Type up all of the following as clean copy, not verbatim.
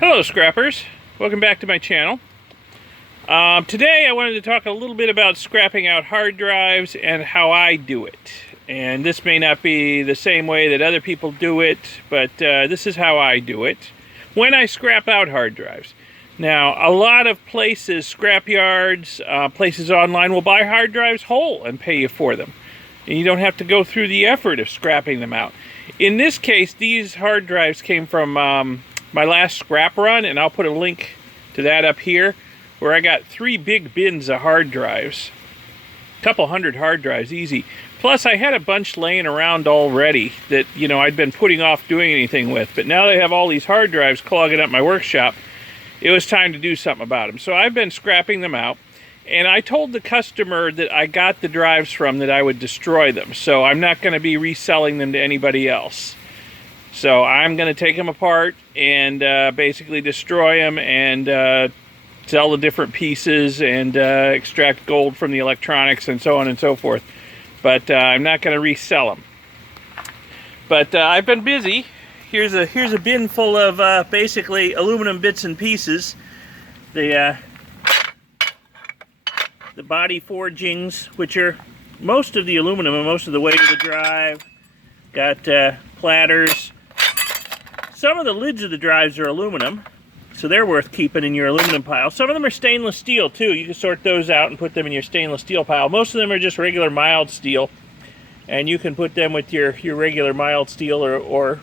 Hello scrappers, welcome back to my channel. Today I wanted to talk a little bit about scrapping out hard drives and how I do it. And this may not be the same way that other people do it, but this is how I do it when I scrap out hard drives. Now, a lot of places, scrap yards, places online will buy hard drives whole and pay you for them. And you don't have to go through the effort of scrapping them out. In this case, these hard drives came from my last scrap run, and I'll put a link to that up here, where I got 3 big bins of hard drives. A couple hundred hard drives, easy. Plus, I had a bunch laying around already that, I'd been putting off doing anything with. But now they have all these hard drives clogging up my workshop, it was time to do something about them. So I've been scrapping them out, and I told the customer that I got the drives from that I would destroy them. So I'm not going to be reselling them to anybody else. So I'm going to take them apart and basically destroy them and sell the different pieces and extract gold from the electronics and so on and so forth. But I'm not going to resell them. But I've been busy. Here's a bin full of basically aluminum bits and pieces. The body forgings, which are most of the aluminum and most of the weight of the drive. Got platters. Some of the lids of the drives are aluminum, so they're worth keeping in your aluminum pile. Some of them are stainless steel too. You can sort those out and put them in your stainless steel pile. Most of them are just regular mild steel, and you can put them with your regular mild steel or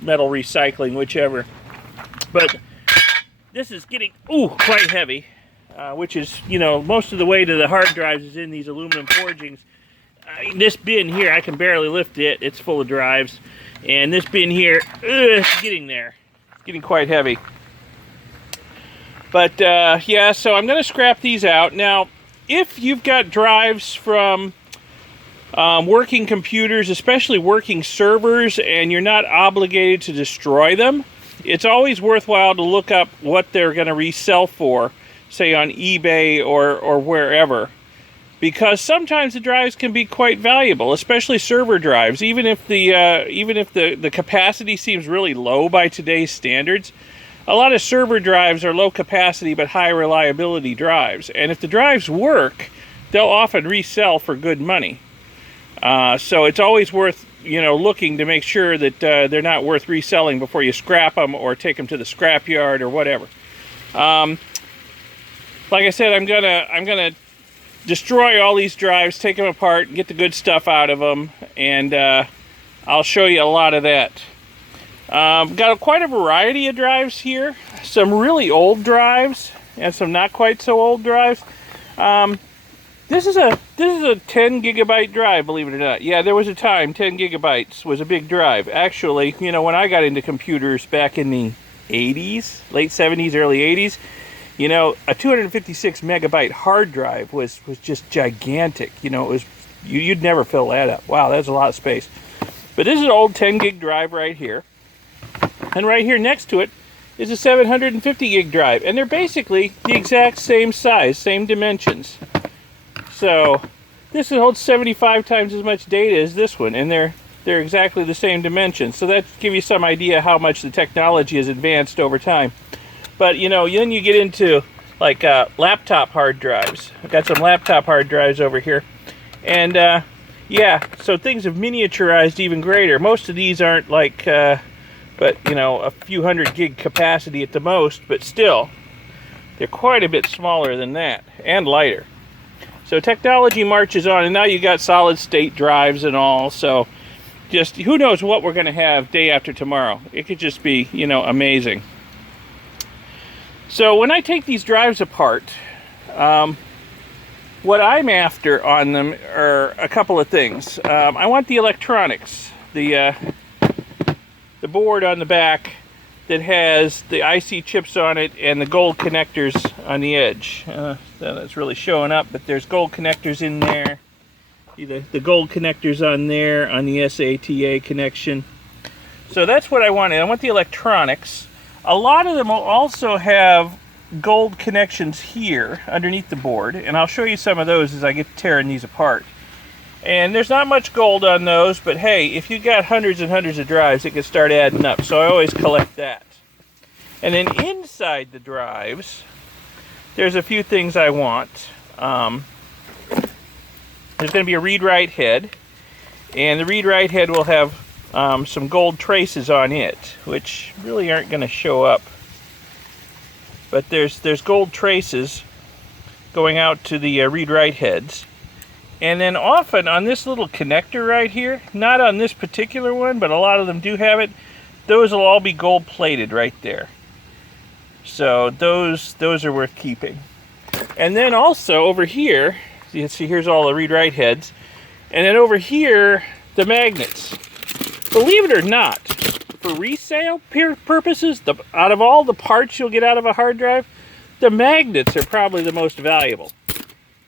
metal recycling, whichever. But this is getting quite heavy, which is, most of the weight of the hard drives is in these aluminum forgings. This bin here, I can barely lift it. It's full of drives. And this bin here, it's getting there. It's getting quite heavy. But yeah, so I'm going to scrap these out. Now, if you've got drives from working computers, especially working servers, and you're not obligated to destroy them, it's always worthwhile to look up what they're going to resell for, say on eBay or wherever. Because sometimes the drives can be quite valuable, especially server drives. Even if the capacity seems really low by today's standards, a lot of server drives are low capacity but high reliability drives. And if the drives work, they'll often resell for good money. So it's always worth looking to make sure that they're not worth reselling before you scrap them or take them to the scrap yard or whatever. Like I said, I'm gonna destroy all these drives, take them apart, get the good stuff out of them, and I'll show you a lot of that. Got quite a variety of drives here. Some really old drives and some not quite so old drives. This is a 10 gigabyte drive, believe it or not. Yeah, there was a time 10 gigabytes was a big drive. Actually, when I got into computers back in the 80s, late 70s, early 80s, a 256 megabyte hard drive was just gigantic. It was, you'd never fill that up. Wow, that's a lot of space. But this is an old 10 gig drive right here. And right here next to it is a 750 gig drive. And they're basically the exact same size, same dimensions. So this holds 75 times as much data as this one. And they're exactly the same dimensions. So that gives you some idea how much the technology has advanced over time. But, then you get into, like, laptop hard drives. I've got some laptop hard drives over here. And, yeah, so things have miniaturized even greater. Most of these aren't, like, a few hundred gig capacity at the most. But still, they're quite a bit smaller than that and lighter. So technology marches on. And now you got solid-state drives and all. So just, who knows what we're going to have day after tomorrow. It could just be, amazing. So when I take these drives apart, what I'm after on them are a couple of things. I want the electronics, the board on the back that has the IC chips on it and the gold connectors on the edge. That's really showing up, but there's gold connectors in there. See the gold connectors on there on the SATA connection. So that's what I wanted. I want the electronics. A lot of them will also have gold connections here underneath the board, and I'll show you some of those as I get tearing these apart. And there's not much gold on those, but hey, if you got hundreds and hundreds of drives, it can start adding up, so I always collect that. And then inside the drives, there's a few things I want. There's going to be a read-write head, and the read-write head will have some gold traces on it, which really aren't going to show up. But there's gold traces going out to the read-write heads. And then often on this little connector right here, not on this particular one, but a lot of them do have it, those will all be gold plated right there. So those are worth keeping. And then also over here, you can see here's all the read-write heads. And then over here, the magnets. Believe it or not, for resale purposes, out of all the parts you'll get out of a hard drive, the magnets are probably the most valuable.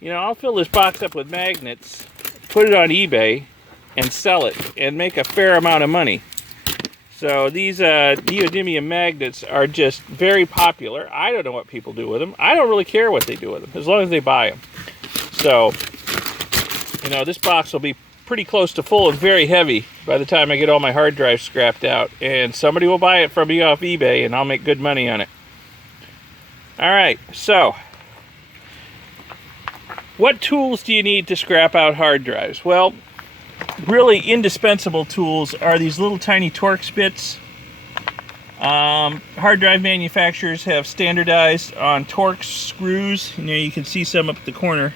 You know, I'll fill this box up with magnets, put it on eBay, and sell it, and make a fair amount of money. So these neodymium magnets are just very popular. I don't know what people do with them. I don't really care what they do with them, as long as they buy them. So, you know, this box will be pretty close to full and very heavy by the time I get all my hard drives scrapped out. And somebody will buy it from me off eBay, and I'll make good money on it. All right, so what tools do you need to scrap out hard drives? Well, really indispensable tools are these little tiny Torx bits. Hard drive manufacturers have standardized on Torx screws. You know, you can see some up at the corner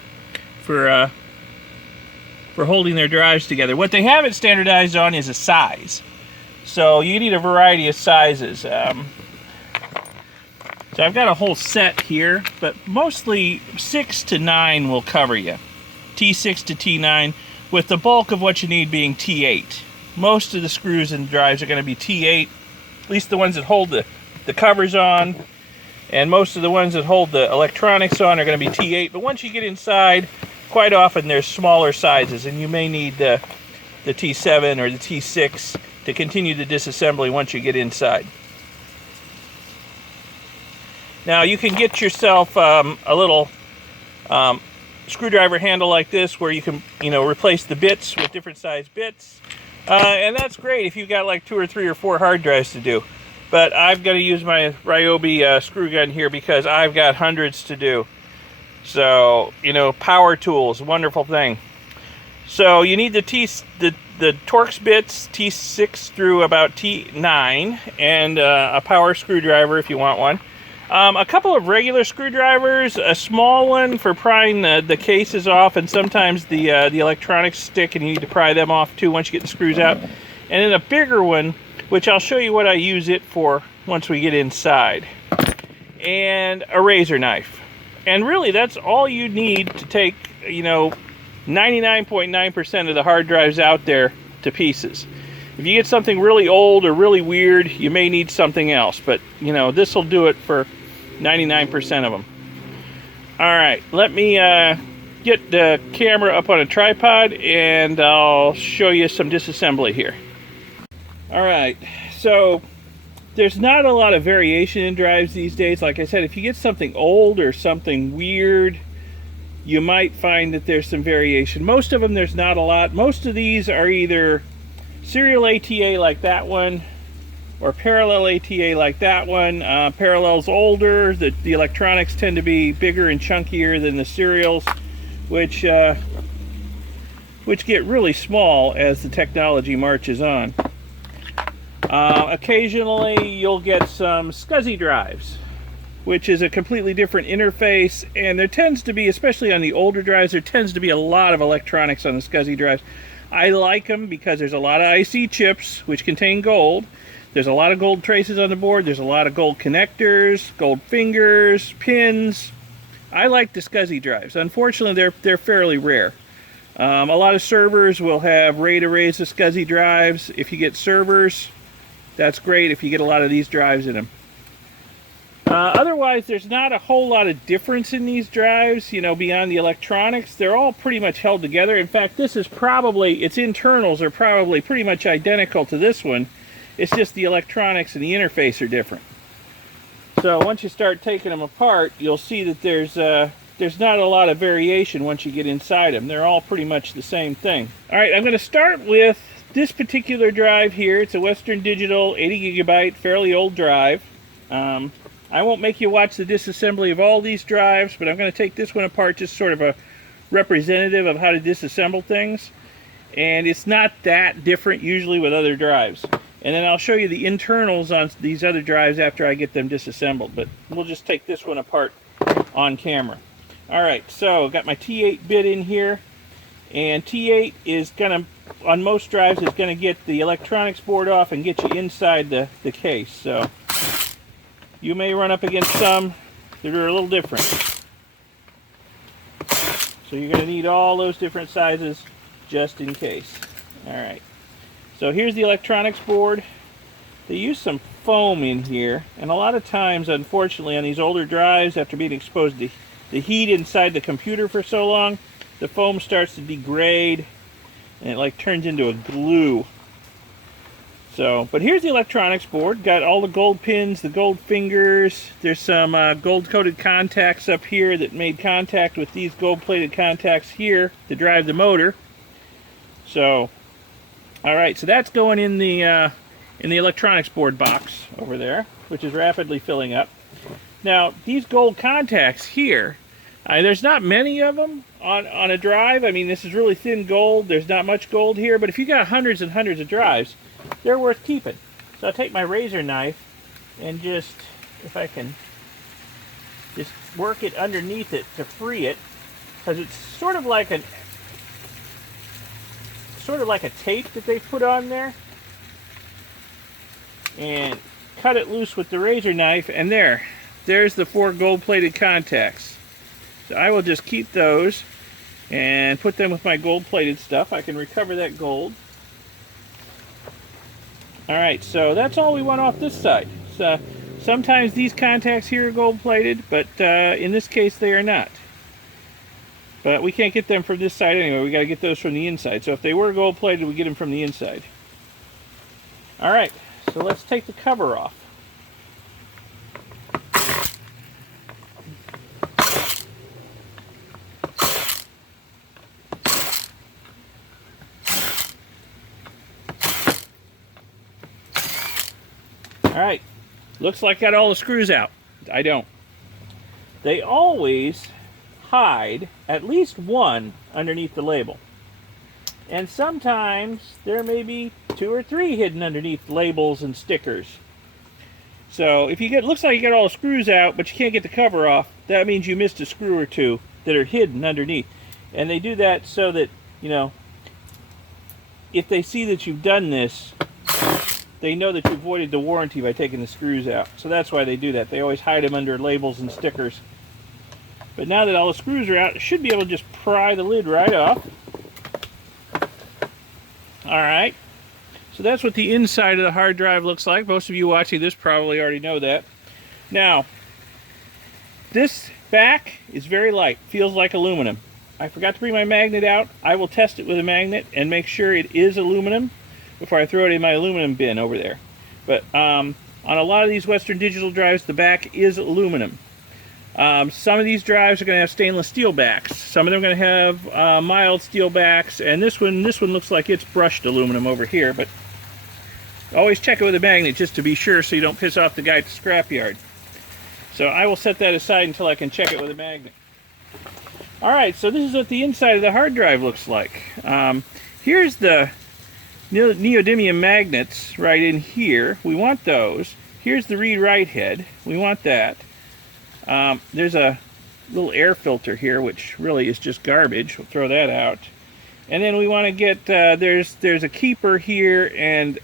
for holding their drives together. What they haven't standardized on is a size. So you need a variety of sizes. So I've got a whole set here, but mostly 6 to 9 will cover you. T6 to T9, with the bulk of what you need being T8. Most of the screws and drives are going to be T8, at least the ones that hold the covers on, and most of the ones that hold the electronics on are going to be T8. But once you get inside, quite often there's smaller sizes, and you may need the T7 or the T6 to continue the disassembly once you get inside. Now you can get yourself a little screwdriver handle like this where you can, you know, replace the bits with different size bits. And that's great if you've got like 2 or 3 or 4 hard drives to do. But I've got to use my Ryobi screw gun here because I've got hundreds to do. So, you know, power tools, wonderful thing. So you need the Torx bits, T6 through about T9, and a power screwdriver if you want one. A couple of regular screwdrivers, a small one for prying the cases off, and sometimes the electronics stick and you need to pry them off too once you get the screws out. And then a bigger one, which I'll show you what I use it for once we get inside. And a razor knife. And really that's all you need to take, you know, 99.9% of the hard drives out there to pieces. If you get something really old or really weird, you may need something else. But, you know, this will do it for 99% of them. All right, let me get the camera up on a tripod and I'll show you some disassembly here. All right, so there's not a lot of variation in drives these days. Like I said, if you get something old or something weird, you might find that there's some variation. Most of them, there's not a lot. Most of these are either serial ATA like that one, or parallel ATA like that one. Parallel's older. The electronics tend to be bigger and chunkier than the serials, which get really small as the technology marches on. Occasionally you'll get some SCSI drives, which is a completely different interface, and there tends to be, especially on the older drives, there tends to be a lot of electronics on the SCSI drives. I like them because there's a lot of IC chips which contain gold. There's a lot of gold traces on the board. There's a lot of gold connectors, gold fingers, pins. I like the SCSI drives. Unfortunately, they're fairly rare. A lot of servers will have RAID arrays of SCSI drives. If you get servers, that's great if you get a lot of these drives in them. Otherwise, there's not a whole lot of difference in these drives, you know, beyond the electronics. They're all pretty much held together. In fact, this is probably, its internals are probably pretty much identical to this one. It's just the electronics and the interface are different. So once you start taking them apart, you'll see that there's not a lot of variation once you get inside them. They're all pretty much the same thing. All right, I'm going to start with this particular drive here. It's a Western Digital 80 gigabyte, fairly old drive. I won't make you watch the disassembly of all these drives, but I'm going to take this one apart, just sort of a representative of how to disassemble things. And it's not that different usually with other drives. And then I'll show you the internals on these other drives after I get them disassembled. But we'll just take this one apart on camera. Alright, so got my T8 bit in here. And T8 is going to, on most drives, is going to get the electronics board off and get you inside the case. So you may run up against some that are a little different. So you're going to need all those different sizes just in case. Alright, so here's the electronics board. They use some foam in here, and a lot of times, unfortunately, on these older drives, after being exposed to the heat inside the computer for so long, the foam starts to degrade and it like turns into a glue. So, but here's the electronics board. Got all the gold pins, the gold fingers. There's some gold coated contacts up here that made contact with these gold plated contacts here to drive the motor. So, alright, so that's going in the electronics board box over there, which is rapidly filling up. Now, these gold contacts here, there's not many of them on a drive. I mean, this is really thin gold. There's not much gold here, but if you got hundreds and hundreds of drives, they're worth keeping. So I'll take my razor knife and just, if I can, just work it underneath it to free it, because it's sort of like a tape that they've put on there. And cut it loose with the razor knife, and there's the 4 gold-plated contacts. So I will just keep those and put them with my gold-plated stuff. I can recover that gold. Alright, so that's all we want off this side. So sometimes these contacts here are gold-plated, but in this case they are not. But we can't get them from this side anyway. We got to get those from the inside. So if they were gold-plated, we get them from the inside. Alright, so let's take the cover off. Alright, looks like I got all the screws out. I don't. They always hide at least one underneath the label. And sometimes there may be 2 or 3 hidden underneath labels and stickers. So if you get, looks like you got all the screws out, but you can't get the cover off, that means you missed a screw or 2 that are hidden underneath. And they do that so that, you know, if they see that you've done this, they know that you voided the warranty by taking the screws out. So that's why they do that. They always hide them under labels and stickers. But now that all the screws are out, it should be able to just pry the lid right off. Alright. So that's what the inside of the hard drive looks like. Most of you watching this probably already know that. Now, this back is very light. Feels like aluminum. I forgot to bring my magnet out. I will test it with a magnet and make sure it is aluminum before I throw it in my aluminum bin over there. But on a lot of these Western Digital drives, the back is aluminum. Some of these drives are going to have stainless steel backs. Some of them are going to have mild steel backs, and this one looks like it's brushed aluminum over here. But always check it with a magnet just to be sure, so you don't piss off the guy at the scrapyard. So I will set that aside until I can check it with a magnet. All right, so this is what the inside of the hard drive looks like. Here's the neodymium magnets right in here. We want those. Here's the read-write head. We want that. There's a little air filter here, which really is just garbage. We'll throw that out. And then we want to get, there's a keeper here, and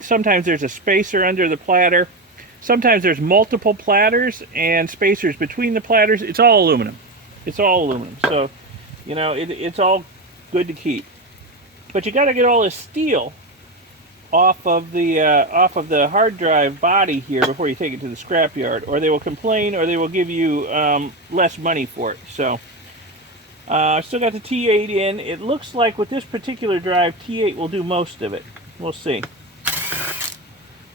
sometimes there's a spacer under the platter. Sometimes there's multiple platters and spacers between the platters. It's all aluminum. It's all aluminum. So, you know, it's all good to keep. But you got to get all this steel off of the hard drive body here before you take it to the scrapyard, or they will complain, or they will give you less money for it. So I still got the T8 in. It looks like with this particular drive, T8 will do most of it. We'll see.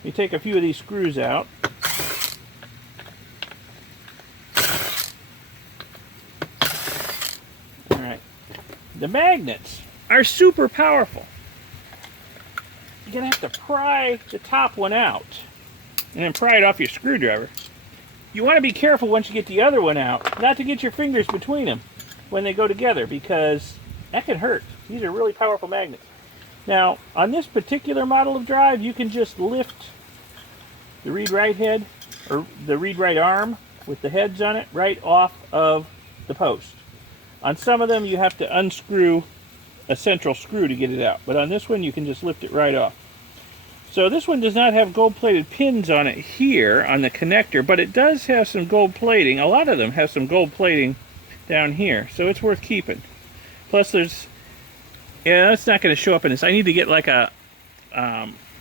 You take a few of these screws out. All right. The magnets are super powerful. You're going to have to pry the top one out. and then pry it off your screwdriver. You want to be careful once you get the other one out, not to get your fingers between them when they go together, because that can hurt. These are really powerful magnets. Now, on this particular model of drive, you can just lift the read-write head, or the read-write arm with the heads on it, right off of the post. On some of them, you have to unscrew a central screw to get it out, but on this one, you can just lift it right off. So this one does not have gold-plated pins on it here on the connector, but it does have some gold plating. A lot of them have some gold plating down here, so it's worth keeping. Plus there's, yeah, that's not going to show up in this. I need to get like a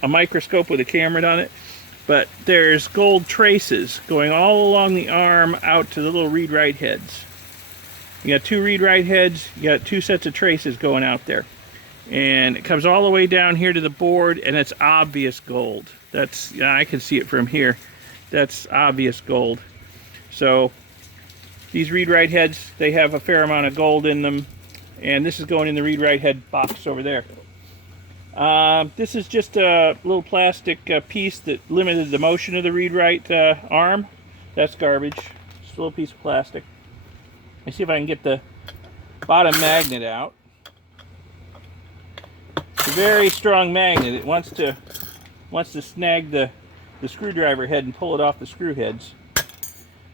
microscope with a camera on it, but there's gold traces going all along the arm out to the little read-write heads. You got two read-write heads, you got two sets of traces going out there. And it comes all the way down here to the board, and it's obvious gold. That's, yeah, I can see it from here. That's obvious gold. So these read-write heads, they have a fair amount of gold in them, and this is going in the read-write head box over there. This is just a little plastic piece that limited the motion of the read-write arm. That's garbage. Just a little piece of plastic. Let me see if I can get the bottom magnet out. It's a very strong magnet. It wants to snag the screwdriver head and pull it off the screw heads.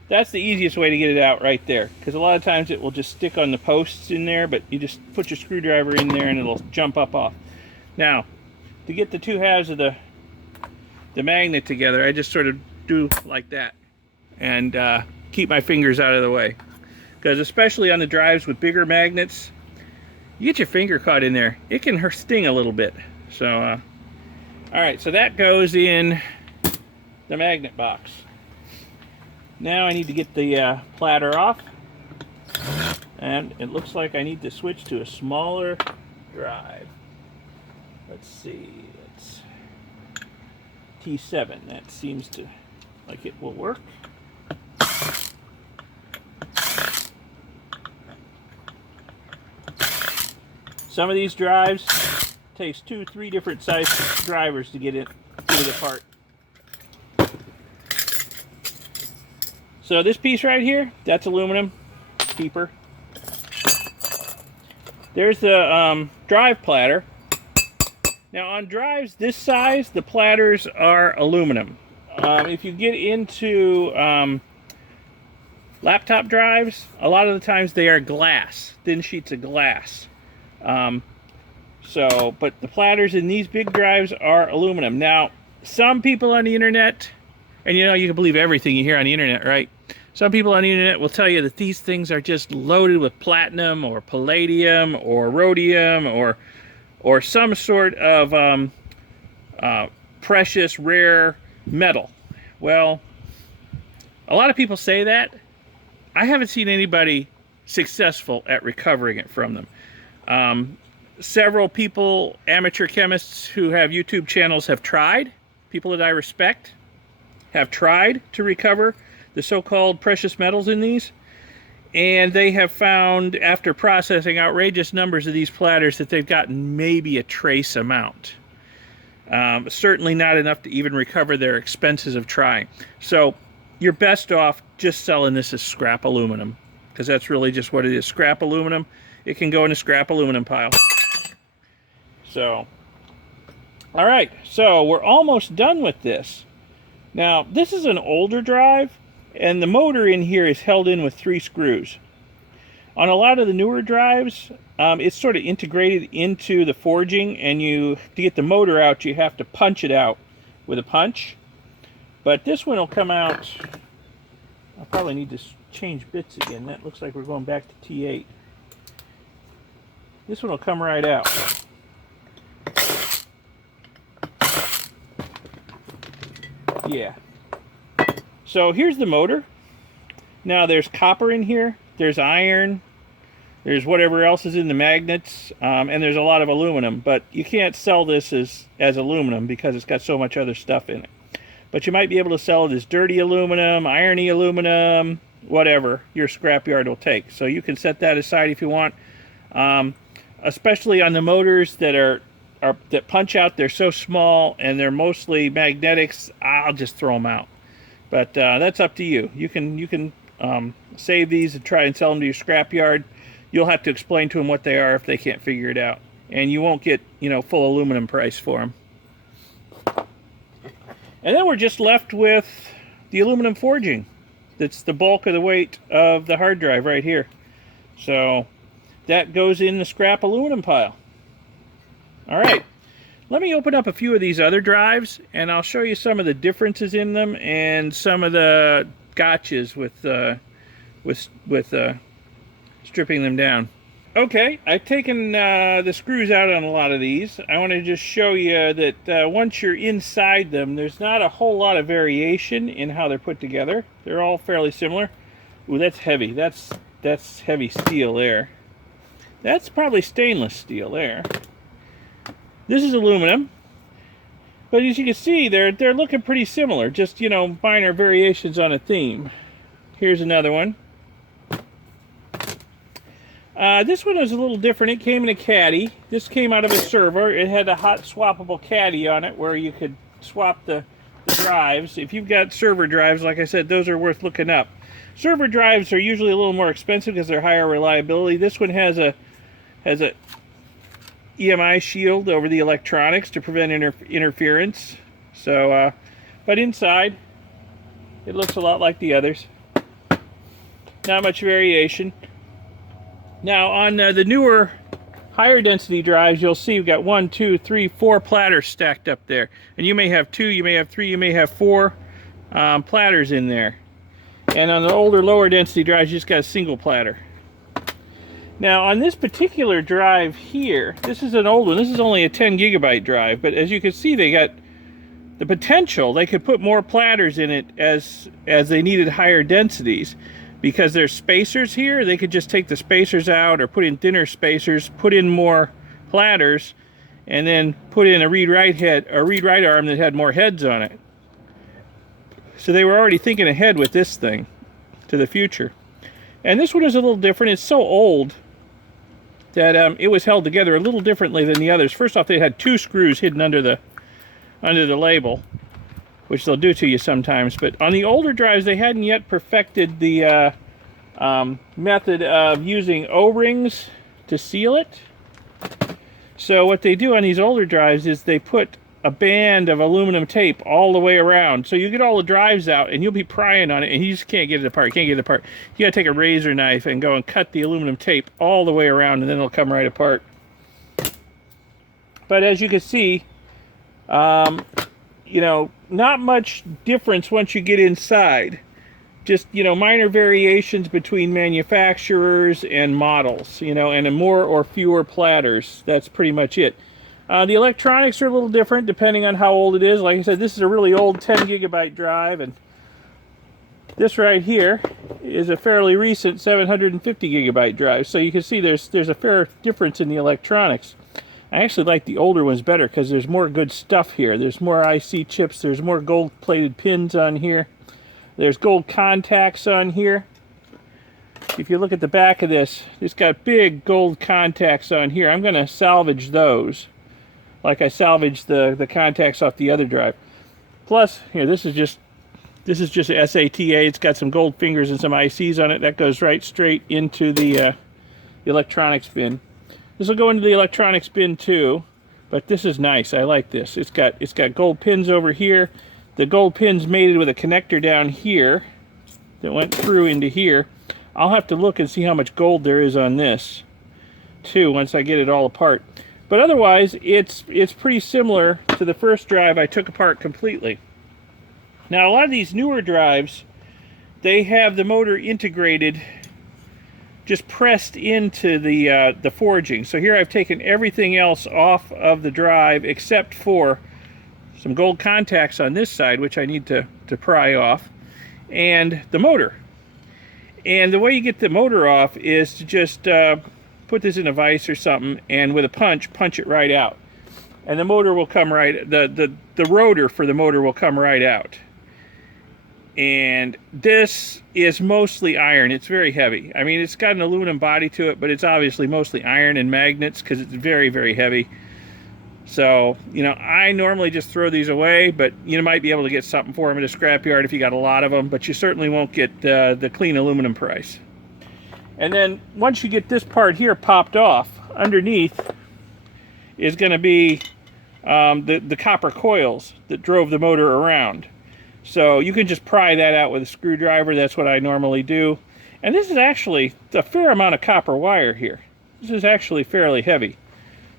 That's the easiest way to get it out right there, because a lot of times it will just stick on the posts in there, but you just put your screwdriver in there and it'll jump up off. Now, to get the two halves of the magnet together, I just sort of do like that and keep my fingers out of the way, because especially on the drives with bigger magnets, you get your finger caught in there, it can sting a little bit. So, all right, so that goes in the magnet box. Now I need to get the platter off, and it looks like I need to switch to a smaller drive. Let's see, it's T7. That seems to like it will work. Some of these drives takes 2-3 different size drivers to get it apart. So this piece right here, that's aluminum, keeper. There's the drive platter. Now on drives this size, the platters are aluminum. If you get into laptop drives, a lot of the times they are glass, thin sheets of glass. But the platters in these big drives are aluminum. Now, some people on the internet, and you know, you can believe everything you hear on the internet, right? Some people on the internet will tell you that these things are just loaded with platinum or palladium or rhodium or some sort of precious, rare metal. Well, a lot of people say that. I haven't seen anybody successful at recovering it from them. Several people, amateur chemists who have YouTube channels, have tried. People that I respect have tried to recover the so-called precious metals in these, and they have found, after processing outrageous numbers of these platters, that they've gotten maybe a trace amount. Certainly not enough to even recover their expenses of trying. So you're best off just selling this as scrap aluminum, because that's really just what it is, scrap aluminum. It can go in a scrap aluminum pile. So, all right, so we're almost done with this. Now, this is an older drive, and the motor in here is held in with 3 screws. On a lot of the newer drives, it's sort of integrated into the forging, and to get the motor out, you have to punch it out with a punch. But this one will come out, I'll probably need to change bits again. That looks like we're going back to T8. This one will come right out. Yeah. So here's the motor. Now there's copper in here, there's iron, there's whatever else is in the magnets, and there's a lot of aluminum, but you can't sell this as aluminum because it's got so much other stuff in it. But you might be able to sell it as dirty aluminum, irony aluminum, whatever your scrapyard will take. So you can set that aside if you want. Especially on the motors that are that punch out, they're so small and they're mostly magnetics, I'll just throw them out. But that's up to you. You can save these and try and sell them to your scrapyard. You'll have to explain to them what they are if they can't figure it out, and you won't get, you know, full aluminum price for them. And then we're just left with the aluminum forging. That's the bulk of the weight of the hard drive right here. So that goes in the scrap aluminum pile. All right, let me open up a few of these other drives and I'll show you some of the differences in them and some of the gotchas with stripping them down. Okay, I've taken the screws out on a lot of these. I want to just show you that once you're inside them, there's not a whole lot of variation in how they're put together. They're all fairly similar. Ooh, that's heavy. That's heavy steel there. That's probably stainless steel there. This is aluminum. But as you can see, they're looking pretty similar. Just, you know, minor variations on a theme. Here's another one. This one was a little different. It came in a caddy. This came out of a server. It had a hot swappable caddy on it where you could swap the drives. If you've got server drives, like I said, those are worth looking up. Server drives are usually a little more expensive because they're higher reliability. This one has a EMI shield over the electronics to prevent interference. So, but inside, it looks a lot like the others. Not much variation. Now on the newer, higher density drives, you'll see you've got 1, 2, 3, 4 platters stacked up there. And you may have 2, you may have 3, you may have 4 platters in there. And on the older, lower density drives, you just got a single platter. Now on this particular drive here, this is an old one. This is only a 10 gigabyte drive, but as you can see, they got the potential. They could put more platters in it as they needed higher densities. Because there's spacers here, they could just take the spacers out or put in thinner spacers, put in more platters, and then put in a read-write arm that had more heads on it. So they were already thinking ahead with this thing to the future. And this one is a little different. It's so old that it was held together a little differently than the others. First off, they had 2 screws hidden under the label, which they'll do to you sometimes. But on the older drives, they hadn't yet perfected the method of using O-rings to seal it. So what they do on these older drives is they put a band of aluminum tape all the way around. So you get all the drives out and you'll be prying on it and you just can't get it apart. Can't get it apart. You gotta take a razor knife and go and cut the aluminum tape all the way around and then it'll come right apart. But as you can see, you know, not much difference once you get inside. Just, you know, minor variations between manufacturers and models, you know, and more or fewer platters. That's pretty much it. The electronics are a little different depending on how old it is. Like I said, this is a really old 10 gigabyte drive, and this right here is a fairly recent 750 gigabyte drive. So you can see there's a fair difference in the electronics. I actually like the older ones better because there's more good stuff here. There's more IC chips. There's more gold-plated pins on here. There's gold contacts on here. If you look at the back of this, it's got big gold contacts on here. I'm going to salvage those, like I salvaged the contacts off the other drive. Plus, here, this is just SATA. It's got some gold fingers and some ICs on it. That goes right straight into the electronics bin. This will go into the electronics bin too, but this is nice. I like this. It's got gold pins over here. The gold pins mated with a connector down here that went through into here. I'll have to look and see how much gold there is on this too once I get it all apart. But otherwise, it's pretty similar to the first drive I took apart completely. Now a lot of these newer drives, they have the motor integrated, just pressed into the forging. So here I've taken everything else off of the drive except for some gold contacts on this side, which I need to pry off, and the motor. And the way you get the motor off is to just put this in a vise or something, and with a punch it right out. And the motor will come right, the rotor for the motor will come right out. And this is mostly iron. It's very heavy. I mean, it's got an aluminum body to it, but it's obviously mostly iron and magnets because it's very, very heavy. So, you know, I normally just throw these away, but you might be able to get something for them at a scrapyard if you got a lot of them, but you certainly won't get the clean aluminum price. And then once you get this part here popped off, underneath is going to be the copper coils that drove the motor around. So you can just pry that out with a screwdriver. That's what I normally do. And this is actually a fair amount of copper wire here. This is actually fairly heavy.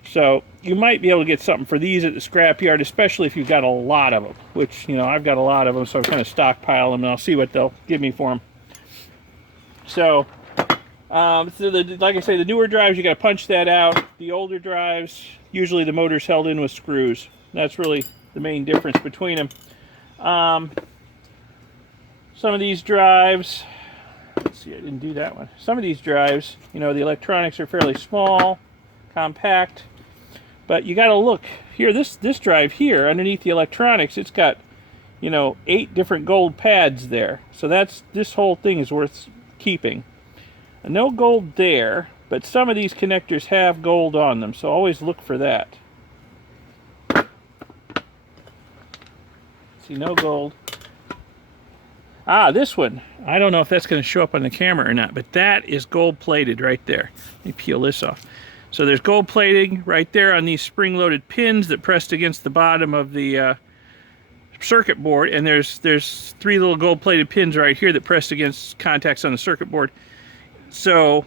So you might be able to get something for these at the scrapyard, especially if you've got a lot of them, which, you know, I've got a lot of them, so I'm kind of stockpile them, and I'll see what they'll give me for them. So, like I say, the newer drives, you got to punch that out. The older drives, usually the motor's held in with screws. That's really the main difference between them. Some of these drives, let's see, I didn't do that one. Some of these drives, you know, the electronics are fairly small, compact. But you got to look here, this drive here, underneath the electronics, it's got, you know, 8 different gold pads there. So this whole thing is worth keeping. And no gold there, but some of these connectors have gold on them, so always look for that. See, no gold. Ah, this one. I don't know if that's going to show up on the camera or not, but that is gold plated right there. Let me peel this off. So there's gold plating right there on these spring-loaded pins that pressed against the bottom of the circuit board, and there's 3 little gold-plated pins right here that pressed against contacts on the circuit board. So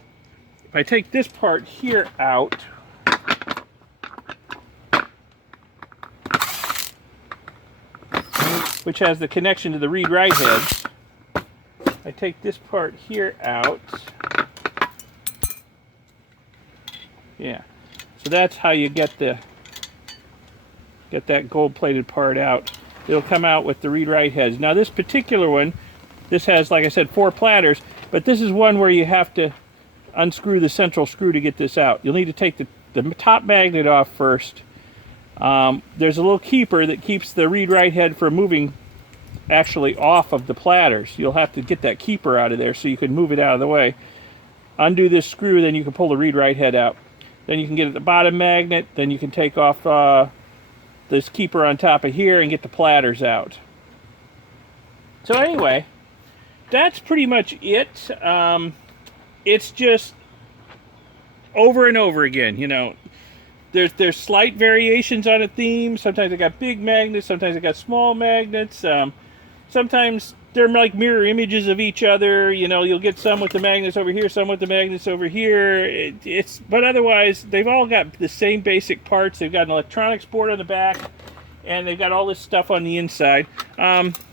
if I take this part here out, which has the connection to the read-write heads, I take this part here out. Yeah, so that's how you get that gold-plated part out. It'll come out with the read-write heads. Now this particular one, this has, like I said, 4 platters, but this is one where you have to unscrew the central screw to get this out. You'll need to take the top magnet off first. There's a little keeper that keeps the read-write head from moving actually off of the platters. You'll have to get that keeper out of there so you can move it out of the way. Undo this screw, then you can pull the read-write head out. Then you can get at the bottom magnet, then you can take off this keeper on top of here and get the platters out. So anyway, that's pretty much it. It's just over and over again, you know. There's slight variations on a theme. Sometimes I got big magnets, sometimes I got small magnets. Sometimes they're like mirror images of each other. You know, you'll get some with the magnets over here, some with the magnets over here. But otherwise, they've all got the same basic parts. They've got an electronics board on the back, and they've got all this stuff on the inside.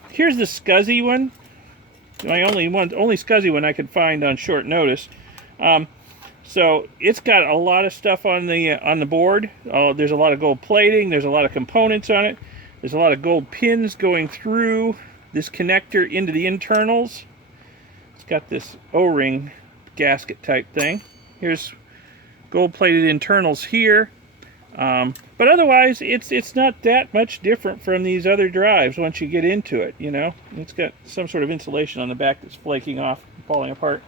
Here's the SCSI one. My only SCSI one I could find on short notice. So it's got a lot of stuff on the board. There's a lot of gold plating. There's a lot of components on it. There's a lot of gold pins going through this connector into the internals. It's got this O-ring gasket type thing. Here's gold-plated internals here. But otherwise, it's not that much different from these other drives once you get into it, you know. It's got some sort of insulation on the back that's flaking off and falling apart.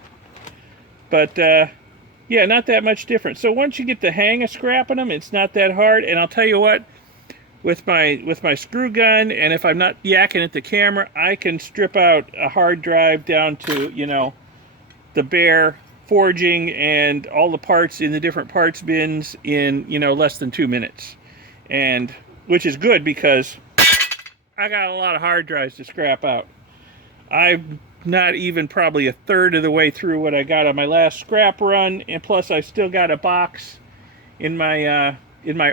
But, yeah, not that much different. So once you get the hang of scrapping them, it's not that hard. And I'll tell you what, with my screw gun, and if I'm not yakking at the camera, I can strip out a hard drive down to, you know, the bare forging and all the parts in the different parts bins in, you know, less than 2 minutes. And which is good because I got a lot of hard drives to scrap out. I'm not even probably a third of the way through what I got on my last scrap run, and plus I still got a box in my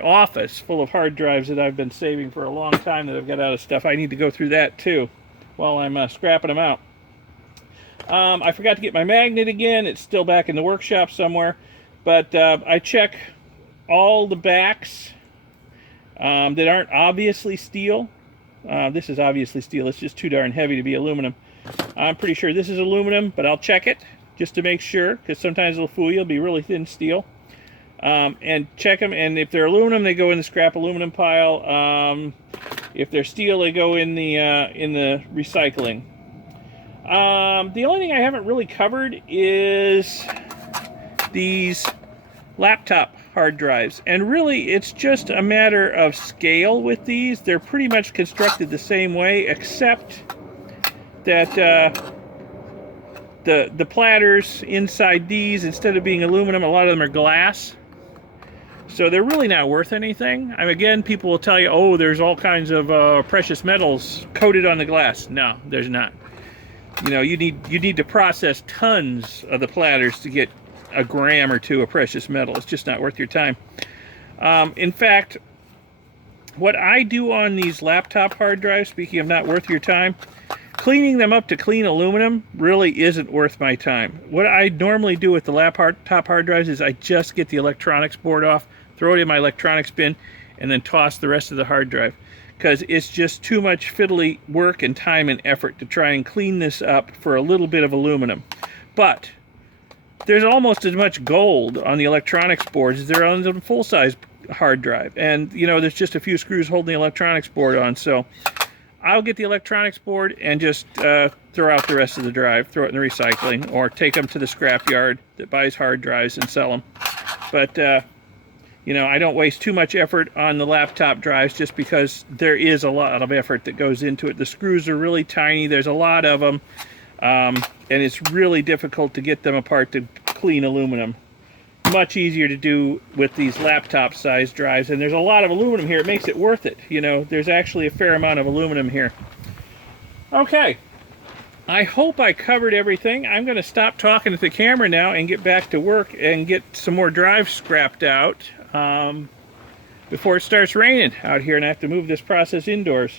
office full of hard drives that I've been saving for a long time that I've got out of stuff. I need to go through that too while I'm scrapping them out. I forgot to get my magnet again. It's still back in the workshop somewhere, but I check all the backs that aren't obviously steel. This is obviously steel. It's just too darn heavy to be aluminum. I'm pretty sure this is aluminum, but I'll check it just to make sure, because sometimes it'll fool you. It'll be really thin steel. And check them, and if they're aluminum, they go in the scrap aluminum pile. If they're steel, they go in the recycling. The only thing I haven't really covered is these laptop hard drives. And really, it's just a matter of scale with these. They're pretty much constructed the same way, except that the platters inside these, instead of being aluminum, a lot of them are glass. So they're really not worth anything. I mean, again, people will tell you, oh, there's all kinds of precious metals coated on the glass. No, there's not. You know, you need to process tons of the platters to get a gram or two of precious metal. It's just not worth your time. In fact, what I do on these laptop hard drives, speaking of not worth your time, cleaning them up to clean aluminum really isn't worth my time. What I normally do with the laptop hard drives is I just get the electronics board off, throw it in my electronics bin, and then toss the rest of the hard drive. Because it's just too much fiddly work and time and effort to try and clean this up for a little bit of aluminum. But there's almost as much gold on the electronics boards as there are on the full-size hard drive. And, you know, there's just a few screws holding the electronics board on. So I'll get the electronics board and just throw out the rest of the drive, throw it in the recycling, or take them to the scrapyard that buys hard drives and sell them. But, you know, I don't waste too much effort on the laptop drives just because there is a lot of effort that goes into it. The screws are really tiny. There's a lot of them. And it's really difficult to get them apart to clean aluminum. Much easier to do with these laptop size drives, and there's a lot of aluminum here. It makes it worth it. You know, there's actually a fair amount of aluminum here. Okay, I hope I covered everything. I'm going to stop talking to the camera now and get back to work and get some more drives scrapped out before it starts raining out here and I have to move this process indoors.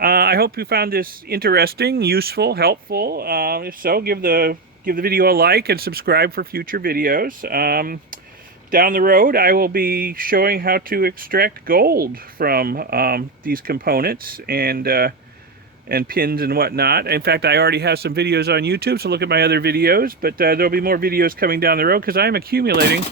I hope you found this interesting, useful, helpful. If so, give the video a like and subscribe for future videos. Down the road, I will be showing how to extract gold from these components and pins and whatnot. In fact, I already have some videos on YouTube, so look at my other videos. But there'll be more videos coming down the road because I'm accumulating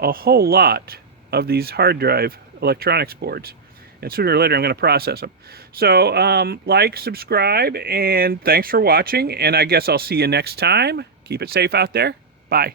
a whole lot of these hard drive electronics boards. And sooner or later, I'm going to process them. So, like, subscribe, and thanks for watching. And I guess I'll see you next time. Keep it safe out there. Bye.